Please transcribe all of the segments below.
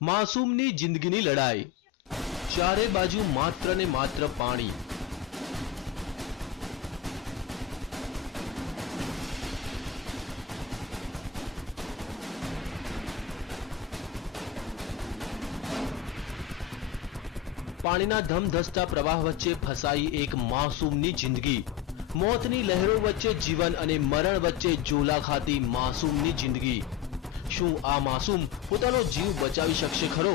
માસૂમની જિંદગીની લડાઈ, ચારે બાજુ માત્ર ને માત્ર પાણી. પાણીના ધમધસતા પ્રવાહ વચ્ચે ફસાઈ એક માસૂમની જિંદગી. મોતની લહેરો વચ્ચે જીવન અને મરણ વચ્ચે ઝોલા ખાતી માસૂમની જિંદગી. શું આ માસૂમ પોતાનો જીવ બચાવી શકશે ખરો?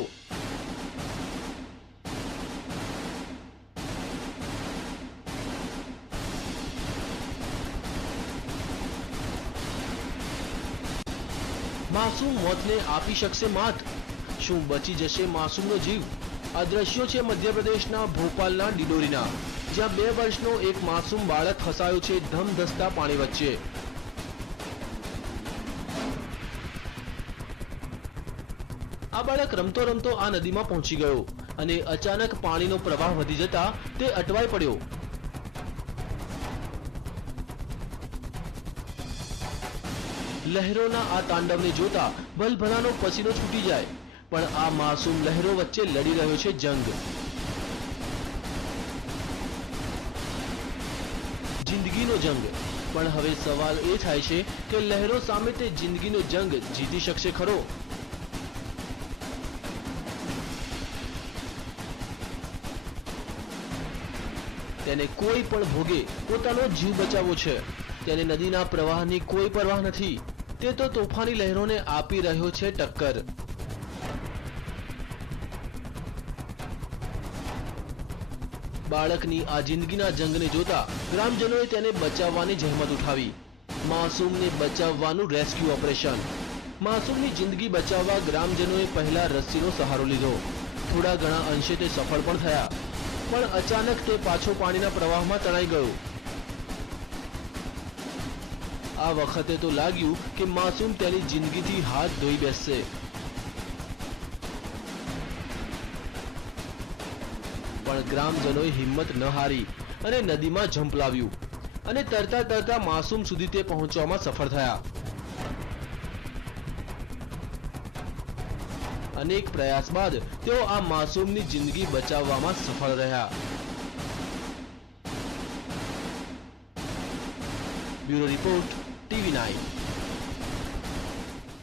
માસૂમ મોતને આપી શકશે માત? શું બચી જશે માસૂમનો જીવ? આ દ્રશ્યો છે મધ્યપ્રદેશના ભોપાલના ડિડોરીના, જ્યાં 2 વર્ષનો એક માસૂમ બાળક ફસાયો છે ધમધસતા પાણી વચ્ચે. આ બાળક રમતો રમતો આ નદીમાં પહોંચી ગયો અને અચાનક પાણીનો પ્રવાહ વધી જતા તે અટવાઈ પડ્યો. લહેરોના આ તાંડવને જોતા ભલભલાનો પસીનો છૂટી જાય, પણ આ માસૂમ લહેરો વચ્ચે લડી રહ્યો છે જંગ. જિંદગીનો જંગ. પણ હવે સવાલ એ થાય છે કે લહેરો સામે તે જિંદગીનો જંગ જીતી શકશે ખરો? તેને કોઈ પણ ભોગે પોતાનો જીવ બચાવવો છે. તેને નદીના પ્રવાહની કોઈ પરવાહ નથી. તે તો તોફાની લહેરોને આપી રહ્યો છે ટક્કર. બાળકની આ જિંદગીના જંગને જોતા ગ્રામજનોએ તેને બચાવવાની જહેમત ઉઠાવી. માસૂમને બચાવવાનું રેસ્ક્યુ ઓપરેશન. માસૂમની જિંદગી બચાવવા ગ્રામજનોએ પહેલા રસ્સીનો સહારો લીધો. થોડા ઘણા અંશે તે સફળ પણ થયા, પણ અચાનક તે પાછો પાણીના પ્રવાહમાં તણાઈ ગયો. આ વખતે તો લાગ્યું કે માસૂમ તેની જિંદગીથી હાથ ધોઈ બેસશે. પણ ગ્રામજનોએ હિંમત ન હારી અને નદીમાં ઝંપલાવ્યું અને તરતા તરતા માસૂમ સુધી તે પહોંચવામાં સફળ થયા. અનેક પ્રયાસ બાદ તેઓ આ માસૂમની જિંદગી બચાવવામાં સફળ રહ્યા. Bureau report, TV9.